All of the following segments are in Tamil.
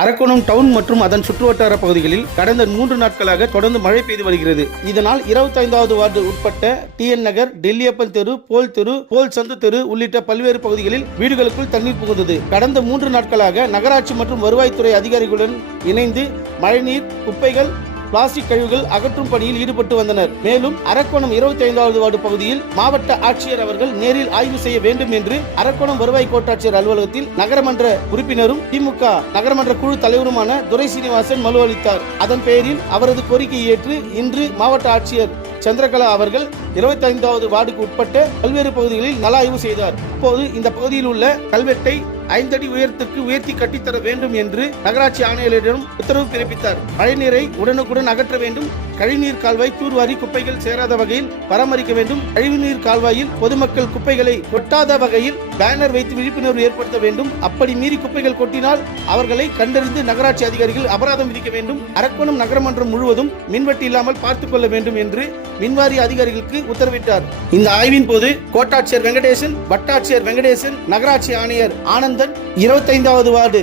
அரக்கோணம் டவுன் மற்றும் அதன் சுற்றுவட்டார பகுதிகளில் கடந்த மூன்று நாட்களாக தொடர்ந்து மழை பெய்து வருகிறது இதனால் இருபத்தைந்தாவது வார்டு உட்பட்ட டி என் நகர் டெல்லியப்பன் தெரு போல் தெரு போல் சந்து தெரு உள்ளிட்ட பல்வேறு பகுதிகளில் வீடுகளுக்குள் தண்ணீர் புகுந்தது கடந்த மூன்று நாட்களாக நகராட்சி மற்றும் வருவாய்த்துறை அதிகாரிகளுடன் இணைந்து மழைநீர் குப்பைகள் பிளாஸ்டிக் கழிவுகள் அகற்றும் பணியில் ஈடுபட்டு வந்தனர் மேலும் அரக்கோணம் இருபத்தி ஐந்தாவது வார்டு பகுதியில் மாவட்ட ஆட்சியர் அவர்கள் நேரில் ஆய்வு செய்ய வேண்டும் என்று அரக்கோணம் வருவாய் கோட்டாட்சியர் அலுவலகத்தில் நகரமன்ற உறுப்பினரும் திமுக நகரமன்ற குழு தலைவருமான துரை சீனிவாசன் மனு அளித்தார் அதன் பெயரில் அவரது கோரிக்கையை ஏற்று இன்று மாவட்ட ஆட்சியர் சந்திரகலா அவர்கள் இருபத்தி ஐந்தாவது வார்டுக்கு உட்பட்ட பல்வேறு பகுதிகளில் நல ஆய்வு செய்தார் அப்போது இந்த பகுதியில் உள்ள கல்வெட்டை ஐந்தடி உயரத்துக்கு உயர்த்தி கட்டித்தர வேண்டும் என்று நகராட்சி ஆணையரிடம் உத்தரவு பிறப்பித்தார் மழைநீரை உடனுக்குடன் அகற்ற வேண்டும் கழிவுநீர் கால்வாய் தூர்வாரி குப்பைகள் சேராத வகையில் பராமரிக்க வேண்டும் கழிவுநீர் கால்வாயில் பொதுமக்கள் குப்பைகளை கொட்டாத வகையில் பேனர் வைத்து விழிப்புணர்வு ஏற்படுத்த வேண்டும் அப்படி மீறி குப்பைகள் கொட்டினால் அவர்களை கண்டறிந்து நகராட்சி அதிகாரிகள் அபராதம் விதிக்க வேண்டும் அரக்கோணம் நகரமன்றம் முழுவதும் மின்வெட்டு இல்லாமல் பார்த்துக் கொள்ள வேண்டும் என்று மின்வாரிய அதிகாரிகளுக்கு உத்தரவிட்டார் இந்த ஆய்வின் போது கோட்டாட்சியர் வெங்கடேசன் வட்டாட்சியர் வெங்கடேசன் நகராட்சி ஆணையர் ஆனந்த் இருபத்தி ஐந்தாவது வார்டு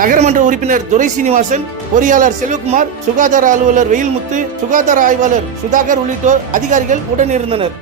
நகரமன்ற உறுப்பினர் துரை சீனிவாசன் பொறியாளர் செல்வகுமார் சுகாதார அலுவலர் வெயில்முத்து சுகாதார ஆய்வாளர் சுதாகர் உள்ளிட்டோர் அதிகாரிகள் உடனிருந்தனர்